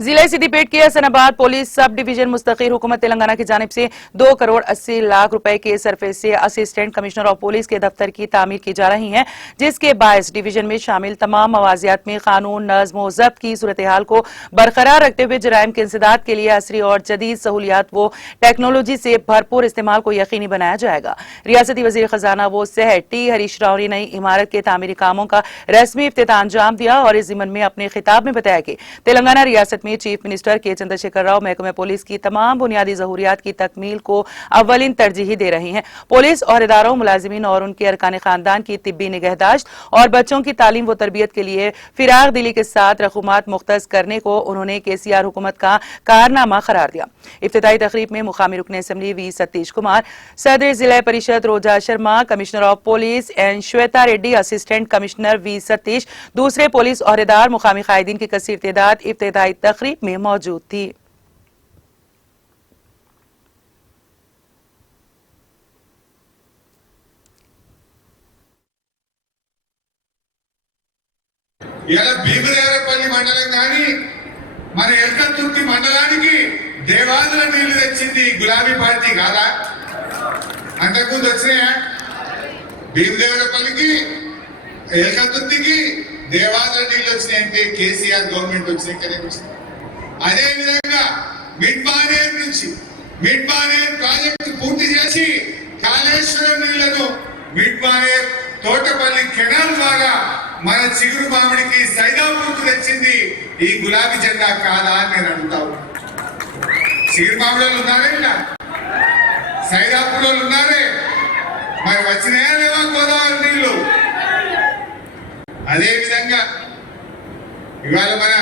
जिला सिद्दीपेट के Hasanabad police sub division मुस्तकिल हुकूमत तेलंगाना की जानिब से 2 करोड़ 80 लाख रुपए के सरफेस से असिस्टेंट कमिश्नर ऑफ पुलिस के दफ्तर की तामीर की जा रही है, जिसके बायस डिवीजन में शामिल तमाम मवाजियात में कानून नज़्म व ज़ब्त की सूरत हाल को बरकरार रखते हुए जराइम के इंसदाद के लिए असरी और जदीद सहूलियात व टेक्नोलॉजी से भरपूर इस्तेमाल को यकीनी बनाया जाएगा। रियासती वज़ीर खजाना वो सेहत टी हरीश राव ने नई इमारत के तामीरी कामों का रस्मी इफ्तिताह अंजाम दिया और इस ज़िमन में अपने खिताब में बताया कि तेलंगाना रियासत में चीफ मिनिस्टर के चंद्रशेखर राव महकमे पुलिस की तमाम बुनियादी ज़रूरियात की तकमील को अव्वलिन तरजीह दे रही हैं। पुलिस औहदेदारों, मुलाजिमीन और उनके अरकान खानदान की तिब्बी निगहदाश्त और बच्चों की तालीम व तरबियत के लिए फिराग दिली के साथ रकूमात मुख्तस करने को उन्होंने केसीआर हुकूमत का कारनामा करार दिया। इफ्तिताही तकरीब में मुकामी रुकन असम्बली वी सतीश कुमार, सदर Zila Parishad Roja Sharma, commissioner of police N Shweta Reddy, assistant commissioner V Satish, दूसरे पुलिस औहदेदार, मुकामी कायदीन की कसीर तादाद इफ्तिताही तकरीब में मौजूद थी। భీమదేవరపల్లి మండలం కానీ మన ఎల్కతుర్తి మండలానికి దేవాదుల నీళ్లు తెచ్చింది గులాబీ పార్టీ కాదా? అంతకుముందు వచ్చినాయా? భీమదేవరపల్లికి ఎల్కతుర్తికి దేవాదుల నీళ్లు వచ్చినాయంటే కేసీఆర్ గవర్నమెంట్ వచ్చినాకనే వచ్చింది. అదే విధంగా మిడ్ మానేర్ ప్రాజెక్టు పూర్తి చేసి కాళేశ్వరం నీళ్లను మిడ్ మానేర్ తోటపల్లి కెనాల్ ద్వారా మన చిగురు మామిడికి సైదాపూర్కు తెచ్చింది ఈ గులాబీ జెండా కాదా అని నేను అడుగుతావు. చిగురు మామిడిలో ఉన్నారే, సైదాపూర్లో ఉన్నారే, మరి వచ్చినాయా లేవా గోదావరి నీళ్లు? అదే విధంగా ఇవాళ మన